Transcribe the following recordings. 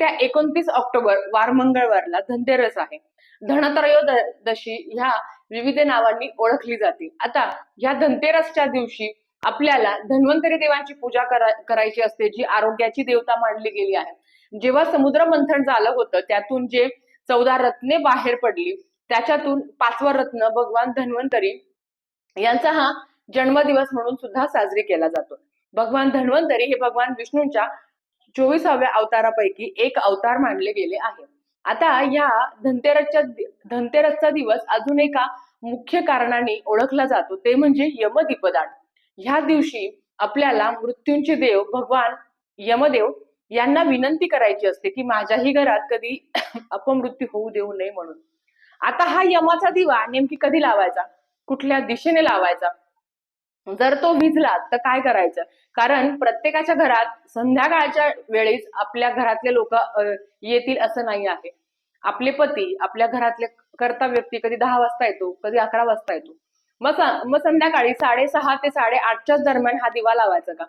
येत्या 29 ऑक्टोबर वार मंगळवारला धनतेरस आहे. धनत्रयोदशी ह्या विविध नावांनी ओळखली जाते. आता या धनतेरसच्या दिवशी आपल्याला धन्वंतरी देवांची पूजा करायची असते, जी आरोग्याची देवता मानली गेली आहे. जेव्हा समुद्र मंथन झालं होतं, त्यातून जे 14 रत्ने बाहेर पडली, त्याच्यातून 5वं रत्न भगवान धन्वंतरी यांचा हा जन्मदिवस म्हणून सुद्धा साजरी केला जातो. भगवान धन्वंतरी हे भगवान विष्णूंच्या 24व्या अवतारापैकी एक अवतार मानले गेले आहे. आता या धनतेरसचा दिवस अजून एका मुख्य कारणाने ओळखला जातो, ते म्हणजे यमदीपदान. ह्या दिवशी आपल्याला मृत्यूंचे देव भगवान यमदेव यांना विनंती करायची असते की माझ्याही घरात कधी अपमृत्यू होऊ देऊ नये म्हणून. आता हा यमाचा दिवा नेमकी कधी लावायचा, कुठल्या दिशेने लावायचा, जर तो विझला तर काय करायचं? कारण प्रत्येकाच्या घरात संध्याकाळच्या वेळेस आपल्या घरातले लोक येतील असं नाही आहे. आपले पती आपल्या घरातले कर्ता व्यक्ती कधी 10 वाजता येतो, कधी 11 वाजता येतो. मग संध्याकाळी 6:30 ते 8:30च्याच दरम्यान हा दिवा लावायचा का?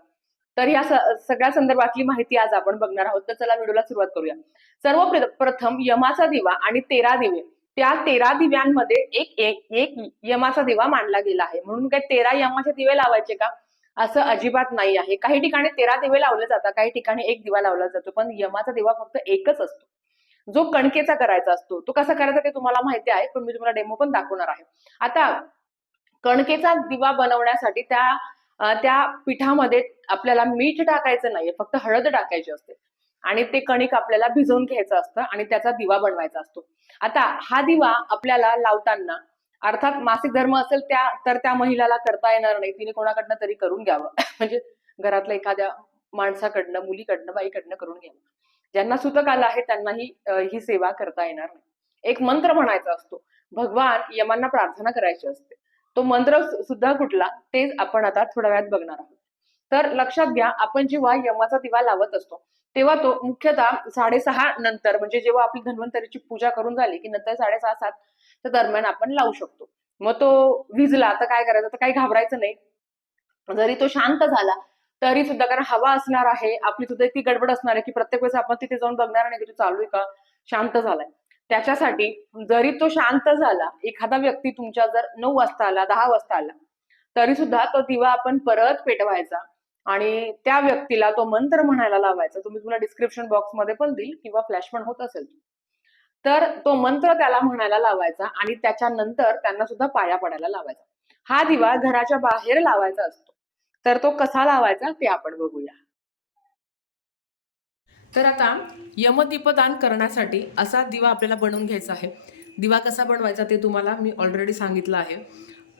तर या सगळ्या संदर्भातली माहिती आज आपण बघणार आहोत. तर चला व्हिडिओला सुरुवात करूया. सर्वप्रथम यमाचा दिवा आणि 13 दिवे, त्या 13 दिव्यांमध्ये एक एक एक यमाचा दिवा मांडला गेला आहे. म्हणून काय 13 यमाचे दिवे लावायचे का असं अजिबात नाही आहे. काही ठिकाणी 13 दिवे लावले जातात, काही ठिकाणी एक दिवा लावला जातो, पण यमाचा दिवा फक्त एकच असतो, जो कणकेचा करायचा असतो. तो कसा करायचा ते तुम्हाला माहिती आहे, पण मी तुम्हाला डेमो पण दाखवणार आहे. आता कणकेचा दिवा बनवण्यासाठी त्या पिठामध्ये आपल्याला मीठ टाकायचं नाहीये, फक्त हळद टाकायची असते आणि ते कणिक आपल्याला भिजवून घ्यायचं असतं आणि त्याचा दिवा बनवायचा असतो. आता हा दिवा आपल्याला लावताना अर्थात मासिक धर्म असेल त्या महिलाला करता येणार नाही, तिने कोणाकडनं तरी करून घ्यावं म्हणजे घरातल्या एखाद्या माणसाकडनं, मुलीकडनं, बाईकडनं करून घ्यावं. ज्यांना सुतक आलं आहे त्यांनाही ही सेवा करता येणार नाही. एक मंत्र म्हणायचा असतो, भगवान यमांना प्रार्थना करायची असते. तो मंत्र सुद्धा कुठला तेच आपण आता थोड्या वेळात बघणार आहोत. तर लक्षात घ्या, आपण जेव्हा यमाचा दिवा लावत असतो तेव्हा तो मुख्यतः 6:30 नंतर, म्हणजे जेव्हा आपली धन्वंतरीची पूजा करून झाली की नंतर 6:30-7 दरम्यान आपण लावू शकतो. मग तो विझला तर काय करायचं, तर काही घाबरायचं नाही. जरी तो शांत झाला तरी सुद्धा, कारण हवा असणार आहे, आपली सुद्धा ती गडबड असणार आहे की प्रत्येक वेळेस आपण तिथे जाऊन बघणार नाही की तो चालू आहे का, शांत झालाय. त्याच्यासाठी जरी तो शांत झाला, एखादा व्यक्ती तुमच्या जर 9 वाजता आला, 10 वाजता आला, तरी सुद्धा तो दिवा आपण परत पेटवायचा आणि त्या व्यक्तीला तो मंत्र म्हणायला लावायचा. तुम्हाला डिस्क्रिप्शन बॉक्स मध्ये पण देईल किंवा फ्लॅश पण होत असेल, तर तो मंत्र त्याला म्हणायला लावायचा आणि त्याच्यानंतर त्यांना सुद्धा पाया पडायला लावायचा. हा दिवा घराच्या बाहेर लावायचा असतो. तर तो कसा लावायचा ते आपण बघूया. तर आता यमदीपदान करण्यासाठी असा दिवा आपल्याला बनवून घ्यायचा आहे. दिवा कसा बनवायचा ते तुम्हाला मी ऑलरेडी सांगितलं आहे.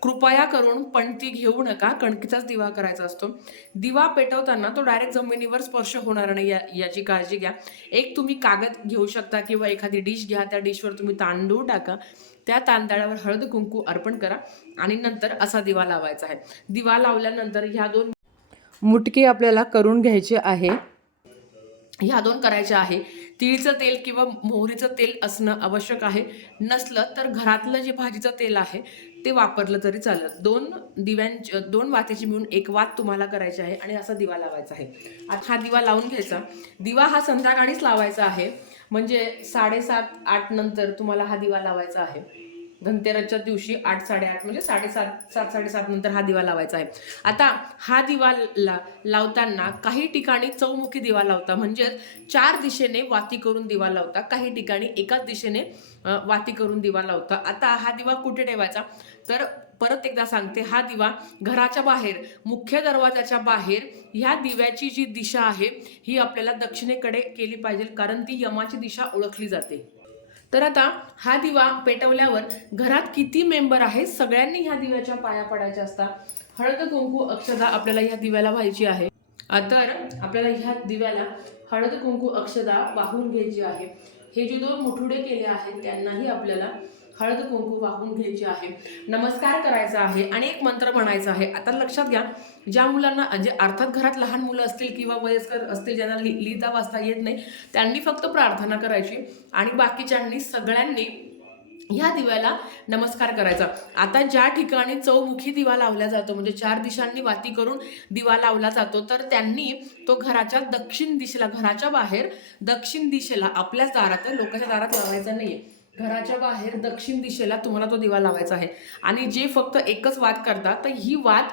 कृपया करून पणती घेऊ नका, कणकीचाच दिवा करायचा असतो. दिवा पेटवताना तो डायरेक्ट जमिनीवर स्पर्श होणार नाही याची काळजी घ्या. एक तुम्ही कागद घेऊ शकता किंवा एखादी डिश घ्या, त्या डिशवर तुम्ही तांदूळ टाका, त्या तांदळावर हळद कुंकू अर्पण करा आणि नंतर असा दिवा लावायचा आहे. दिवा लावल्यानंतर ह्या 2 मुटके आपल्याला करून घ्यायचे आहे. ह्या 2 करायच्या आहे. तिळीचं तेल किंवा मोहरीचं तेल असणं आवश्यक आहे. नसलं तर घरातलं जे भाजीचं तेल आहे ते वापरलं तरी चालेल. 2 वातीची मिळून 1 वात तुम्हाला करायची आहे आणि असा दिवा लावायचा आहे. आता हा दिवा लावून घ्यायचा. दिवा हा संध्याकाळीच लावायचा आहे, म्हणजे 7:30-8 नंतर तुम्हाला हा दिवा लावायचा आहे. धनतेरसच्या दिवशी 8-8:30 म्हणजे 7:30 नंतर हा दिवा लावायचा आहे. आता हा दिवा लावताना काही ठिकाणी चौमुखी दिवा लावता, म्हणजे 4 दिशेने वाती करून दिवा लावता, काही ठिकाणी एकाच दिशेने वाती करून दिवा लावता. आता हा दिवा कुठे ठेवायचा, तर परत एकदा सांगते, हा दिवा घराच्या बाहेर, मुख्य दरवाजाच्या बाहेर, ह्या दिव्याची जी दिशा आहे ही आपल्याला दक्षिणेकडे केली पाहिजे, कारण ती यमाची दिशा ओळखली जाते. तर आता हा दिवा पेटवल्यावर घरात किती मेंबर आहेत सगळ्यांनी ह्या दिव्याच्या पाया पडायच्या असतात. हळद कुंकू अक्षदा आपल्याला ह्या दिव्याला व्हायची आहे. तर आपल्याला ह्या दिव्याला हळद कुंकू अक्षदा वाहून घ्यायची आहे. हे जे 2 मुठुडे केले आहेत त्यांनाही आपल्याला हळद कुंकू वाहून घ्यायची आहे. नमस्कार करायचा आहे आणि एक मंत्र म्हणायचा आहे. आता लक्षात घ्या, ज्या मुलांना म्हणजे अर्थात घरात लहान मुलं असतील किंवा वयस्कर असतील ज्यांना लिहिता वाचता येत नाही, त्यांनी फक्त प्रार्थना करायची आणि बाकीच्यांनी सगळ्यांनी ह्या दिव्याला नमस्कार करायचा. आता ज्या ठिकाणी चौमुखी दिवा लावला जातो, म्हणजे 4 दिशांनी वाती करून दिवा लावला जातो, तर त्यांनी तो घराच्या दक्षिण दिशेला, घराच्या बाहेर दक्षिण दिशेला, आपल्याच दारात, लोकांच्या दारात लावायचा नाहीये. घराच्या बाहेर दक्षिण दिशेला तुम्हाला तो दिवा लावायचा आहे. आणि जे फक्त एकच वात करतात, तर ही वात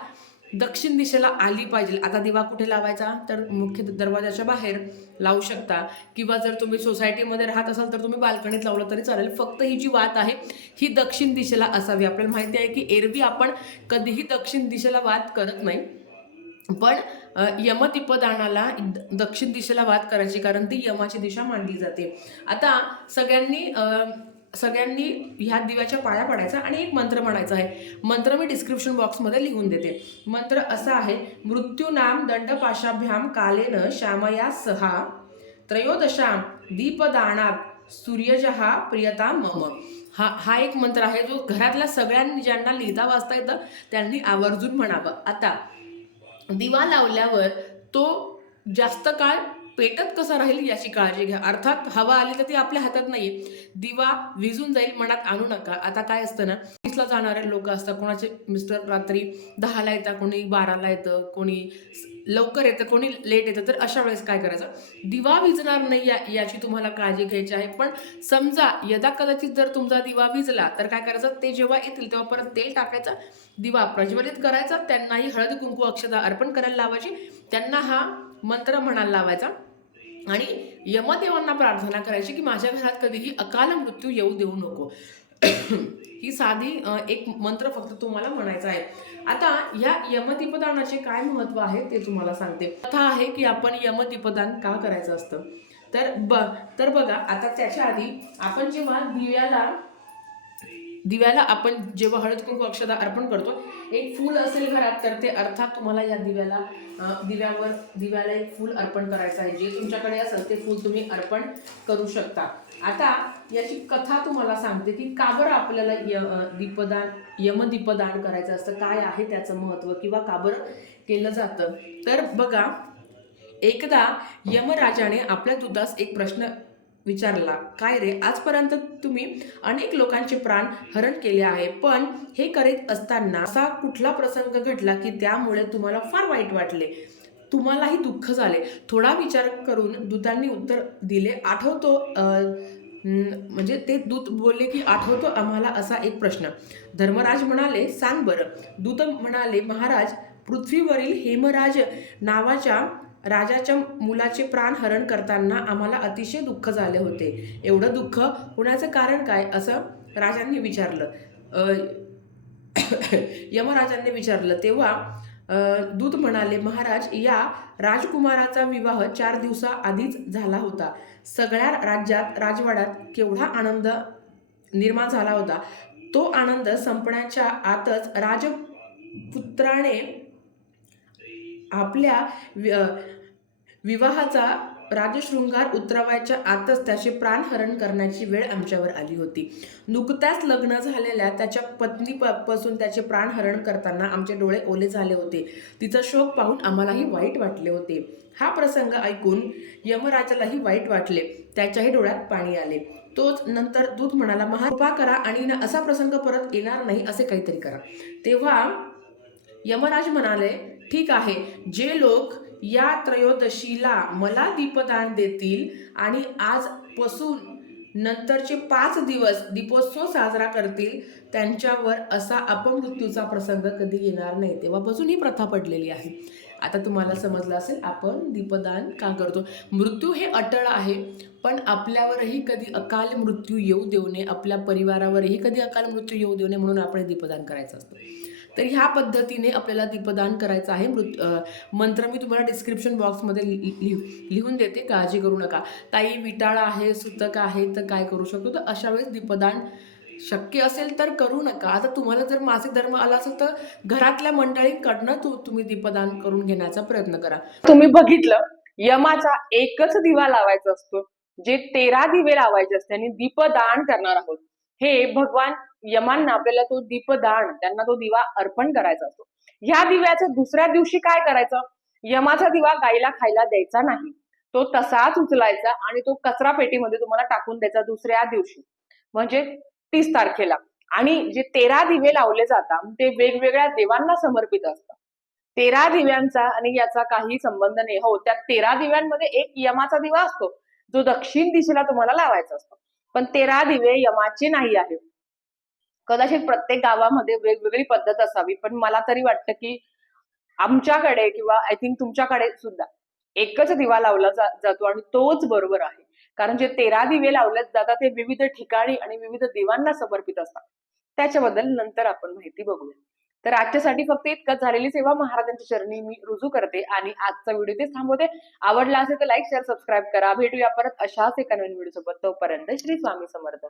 दक्षिण दिशेला आली पाहिजे. आता दिवा कुठे लावायचा, तर मुख्य दरवाजाच्या बाहेर लावू शकता, किंवा जर तुम्ही सोसायटीमध्ये राहत असाल तर तुम्ही बाल्कनीत लावलं तरी चालेल. फक्त ही जी वात आहे ही दक्षिण दिशेला असावी. आपल्याला माहिती आहे की एरवी आपण कधीही दक्षिण दिशेला वात करत नाही, पण यमदीपदानाला दक्षिण दिशेला वात करायची, कारण ती यमाची दिशा मानली जाते. आता सगळ्यांनी ह्या दिव्याच्या पाया पडायचा आणि एक मंत्र म्हणायचा आहे. मंत्र मी डिस्क्रिप्शन बॉक्समध्ये लिहून देते. मंत्र असा आहे: मृत्यूनाम दंडपाशाभ्याम कालेन श्यामया सहा त्रयोदशाम दीपदानात सूर्यजहा प्रियता मम. हा एक मंत्र आहे जो घरातल्या सगळ्यांनी, ज्यांना लिहिता वाचता येतं त्यांनी आवर्जून म्हणावं. आता दिवा लावल्यावर तो जास्त काळ पेटत कसा राहील याची काळजी घ्या. अर्थात हवा आली तर ती आपल्या हातात नाहीये, दिवा विझून जाईल मनात आणू नका. आता काय असतं ना, ऑफिसला जाणारे लोक असतात, कोणाचे मिस्टर रात्री 10ला येतात, कोणी 12ला येतं, कोणी लवकर येतं, कोणी लेट येतं. तर अशा वेळेस काय करायचं, दिवा विझणार नाही याची तुम्हाला काळजी घ्यायची आहे. पण समजा यदा कदाचित जर तुमचा दिवा विझला तर काय करायचं, ते जेव्हा येतील तेव्हा परत तेल टाकायचं, दिवा प्रज्वलित करायचा, त्यांनाही हळद कुंकू अक्षता अर्पण करायला लावायची, त्यांना हा मंत्र म्हणायला लावायचा आणि यमदेवांना प्रार्थना करायची की माझ्या घरात कधीही अकाल मृत्यू येऊ देऊ नको. ही साधी एक मंत्र फक्त तुम्हाला म्हणायचा आहे. आता या यमदीपदानाचे काय महत्व आहे ते तुम्हाला सांगते. कथा आहे की आपण यमदीपदान का करायचं असतं. तर बघा, आता त्याच्या आधी आपण जेव्हा दिव्याला आपण जेव्हा हळद कुंकू अक्षता अर्पण करतो, एक फूल असेल घरात तर ते अर्थात तुम्हाला या दिव्याला एक फूल अर्पण करायचं आहे. जे तुमच्याकडे असेल ते फूल तुम्ही अर्पण करू शकता. आता याची कथा तुम्हाला सांगते की का बरं आपल्याला यमदीपदान करायचं असतं, काय आहे त्याचं महत्व, किंवा का बरं केलं जातं. तर बघा, एकदा यमराजाने आपल्या दूतास एक प्रश्न विचारला, काय रे, आजपर्यंत तुम्ही अनेक लोकांचे प्राण हरण केले आहे, पण हे करीत असताना असा कुठला प्रसंग घडला की त्यामुळे तुम्हाला फार वाईट वाटले, तुम्हालाही दुःख झाले? थोडा विचार करून दूतांनी उत्तर दिले, आठवतो म्हणजे ते दूत बोलले की आठवतो आम्हाला असा एक प्रश्न. धर्मराज म्हणाले, सांग बरं. दूत म्हणाले, महाराज, पृथ्वीवरील हेमराज नावाच्या राजाच्या मुलाचे प्राण हरण करताना आम्हाला अतिशय दुःख झाले होते. एवढं दुःख होण्याचं कारण काय, असं राजांनी विचारलं. यमराजांनी विचारलं तेव्हा दूत म्हणाले, महाराज, या राजकुमाराचा विवाह 4 दिवसाआधीच झाला होता. सगळ्या राज्यात, राजवाड्यात केवढा आनंद निर्माण झाला होता. तो आनंद संपण्याच्या आतच राजपुत्राने आपल्या विवाहाचा राजशृंगार उतरवायच्या आतच त्याचे प्राणहरण करण्याची वेळ आमच्यावर आली होती. नुकत्याच लग्न झालेल्या त्याच्या पत्नीपासून त्याचे प्राणहरण करताना आमचे डोळे ओले झाले होते. तिचा शोक पाहून आम्हालाही वाईट वाटले होते. हा प्रसंग ऐकून यमराजालाही वाईट वाटले, त्याच्याही डोळ्यात पाणी आले. तोच नंतर दूत म्हणाला, कृपा करा आणि असा प्रसंग परत येणार नाही असे काहीतरी करा. तेव्हा यमराज म्हणाले, ठीक आहे, जे लोक या त्रयोदशीला मला दीपदान देतील आणि आजपासून नंतरचे 5 दिवस दीपोत्सव साजरा करतील, त्यांच्यावर असा अपमृत्यूचा प्रसंग कधी येणार नाही. तेव्हापासून ही प्रथा पडलेली आहे. आता तुम्हाला समजलं असेल आपण दीपदान का करतो. मृत्यू हे अटळ आहे, पण आपल्यावरही कधी अकाल मृत्यू येऊ देऊ नये, आपल्या परिवारावरही कधी अकाल मृत्यू येऊ देऊ नये, म्हणून आपण दीपदान करायचं असतं. तर ह्या पद्धतीने आपल्याला दीपदान करायचं आहे. मंत्र मी तुम्हाला डिस्क्रिप्शन बॉक्समध्ये लिहून देते, काळजी करू नका. ताई, विटाळ आहे, सुतक आहे, तर काय करू शकतो, तर अशा वेळेस दीपदान शक्य असेल तर करू नका. आता तुम्हाला जर मासिक धर्म आला असेल तर घरातल्या मंडळींकडनं तुम्ही दीपदान करून घेण्याचा प्रयत्न करा. तुम्ही बघितलं, यमाचा एकच दिवा लावायचा असतो, जे 13 दिवे लावायचे असते आणि दीपदान करणार आहोत. हे भगवान यमांना आपल्याला तो दीपदान, त्यांना तो दिवा अर्पण करायचा असतो. ह्या दिव्याच्या दुसऱ्या दिवशी काय करायचं, यमाचा दिवा गाईला खायला द्यायचा नाही, तो तसाच उचलायचा आणि तो कचरा पेटीमध्ये तुम्हाला टाकून द्यायचा दुसऱ्या दिवशी. म्हणजे 30 तारखेला. आणि जे 13 दिवे लावले जातात ते वेगवेगळ्या देवांना समर्पित असतात. 13 दिव्यांचा आणि याचा काही संबंध नाही. हो, त्या 13 दिव्यांमध्ये एक यमाचा दिवा असतो जो दक्षिण दिशेला तुम्हाला लावायचा असतो, पण 13 दिवे यमाचे नाही आहे. कदाचित प्रत्येक गावामध्ये वेगवेगळी पद्धत असावी, पण मला तरी वाटतं की आमच्याकडे किंवा आय थिंक तुमच्याकडे सुद्धा एकच दिवा लावला जातो आणि तोच बरोबर आहे. कारण जे 13 दिवे लावले जातात ते विविध ठिकाणी आणि विविध देवांना समर्पित असतात. त्याच्याबद्दल नंतर आपण माहिती बघूया. तर आजच्यासाठी फक्त इतकंच. झालेली सेवा महाराजांच्या चरणी मी रुजू करते आणि आजचा व्हिडिओ इथेच थांबवते. आवडला असेल तर लाईक, शेअर, सबस्क्राईब करा. भेटूया परत अशाच एका नवीन व्हिडिओ सोबत. तोपर्यंत श्री स्वामी समर्थ.